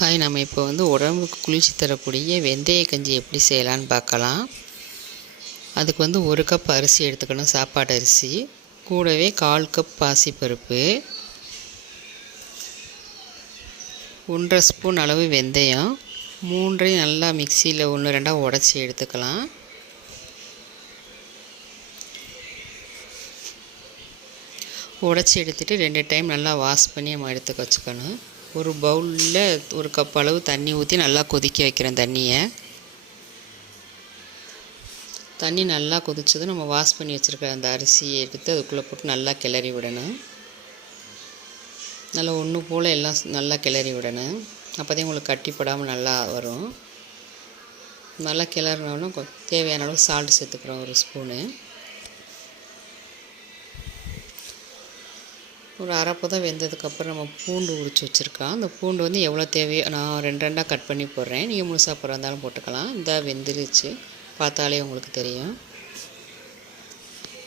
Hi, நம்ம இப்போ உடம்புக்கு குளிர்ச்சி தரக்கூடிய வெந்தய கஞ்சி எப்படி செய்யலான்னு பார்க்கலாம். அதுக்கு 1 கப் அரிசி எடுத்துக்கணும், சாப்பாடு அரிசி. கூடவே 1/4 கப் பாசிப்பருப்பு, 1.5 ஸ்பூன் அளவு வெந்தயம், 3ஐயும் நல்லா மிக்சியில் 1-2 உடச்சி எடுத்துக்கலாம். உடச்சி எடுத்துகிட்டு 2 டைம் நல்லா வாஷ் பண்ணி நம்ம எடுத்து வச்சுக்கணும். ஒரு பவுலில் 1 கப் அளவு தண்ணி ஊற்றி நல்லா கொதிக்க வைக்கிறேன். தண்ணி நல்லா கொதிச்சதும் நம்ம வாஷ் பண்ணி வச்சுருக்க அந்த அரிசியை எடுத்து அதுக்குள்ளே போட்டு நல்லா கிளறி விடணும். நல்லா ஒன்று போல் எல்லாம் நல்லா கிளறி விடணும். அப்போ தான் உங்களுக்கு கட்டிப்படாமல் நல்லா வரும். நல்லா கிளறினோன்னா தேவையான அளவு சால்ட் சேர்த்துக்கிறோம், 1 ஸ்பூனு. ஒரு அரைப்பதம் வெந்ததுக்கப்புறம் நம்ம பூண்டு உரித்து வச்சுருக்கோம். அந்த பூண்டு எவ்வளோ தேவையோ, நான் 2 கட் பண்ணி போடுறேன். நீங்கள் முழுசாக போடுறா இருந்தாலும் போட்டுக்கலாம். இந்த வெந்துருச்சு, பார்த்தாலே உங்களுக்கு தெரியும்.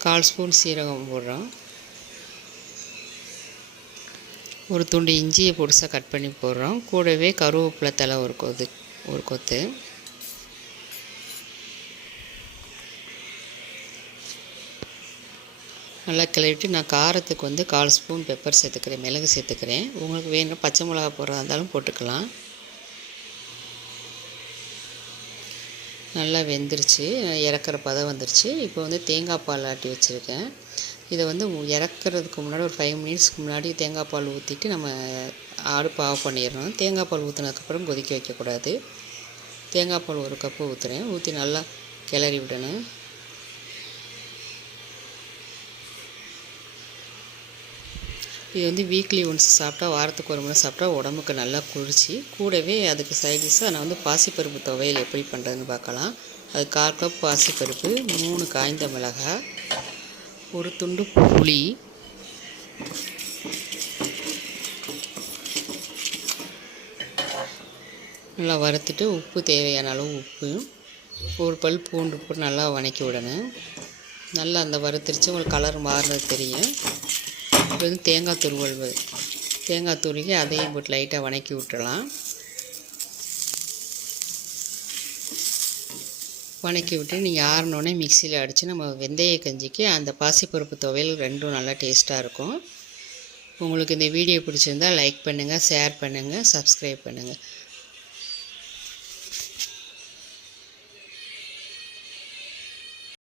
1/4 ஸ்பூன் சீரகம் போடுறோம். ஒரு துண்டு இஞ்சியை பொடிசாக கட் பண்ணி போடுறோம். கூடவே கருவேப்பிலை தழை ஒரு கொத்து. நல்லா கிளறிட்டு நான் காரத்துக்கு 1/4 ஸ்பூன் பெப்பர் சேர்த்துக்கிறேன், மிளகு சேர்த்துக்கிறேன். உங்களுக்கு வேணும் பச்சை மிளகா போடுறதா இருந்தாலும் போட்டுக்கலாம். நல்லா வெந்துருச்சு, இறக்குற பதம் வந்துருச்சு. இப்போ தேங்காய் பால் ஆட்டி வச்சுருக்கேன். இதை இறக்குறதுக்கு முன்னாடி ஒரு 5 மினிட்ஸ்க்கு முன்னாடி தேங்காய் பால் ஊற்றிட்டு நம்ம அடுப்பு ஆஃப் பண்ணிடணும். தேங்காய் பால் ஊற்றினதுக்கப்புறம் கொதிக்க வைக்கக்கூடாது. தேங்காய் பால் 1 கப்பு ஊற்றுறேன். ஊற்றி நல்லா கிளறி விடணும். இது வீக்லி ஒன்ஸ் சாப்பிட்டா, வாரத்துக்கு 1 முறை சாப்பிட்டா உடம்புக்கு நல்லா குளிர்ச்சி. கூடவே அதுக்கு சைடிஷாக நான் பாசிப்பருப்பு துவையல் எப்படி பண்ணுறதுன்னு பார்க்கலாம். அது 1/4 கப் பாசிப்பருப்பு, 3 காய்ந்த மிளகாய், 1 துண்டு புளி, நல்லா வறுத்துட்டு உப்பு தேவையான அளவு உப்பு, 1 பல் பூண்டு போட்டு நல்லா வதக்கி விடணும். நல்லா அந்த வறுத்துருச்சு, உங்களுக்கு கலர் மாறுறது தெரியும். இப்போ தேங்காய் துருவி அதையும் போட்டு லைட்டாக வதக்கி விட்டுறலாம். வதக்கி விட்டு நீங்கள் ஆறினோடனே மிக்சியில் அடித்து நம்ம வெந்தய கஞ்சிக்கு அந்த பாசிப்பருப்பு துவையல் 2ம் நல்லா டேஸ்ட்டாக இருக்கும். உங்களுக்கு இந்த வீடியோ பிடிச்சிருந்தால் லைக் பண்ணுங்கள், ஷேர் பண்ணுங்கள், சப்ஸ்கிரைப் பண்ணுங்கள்.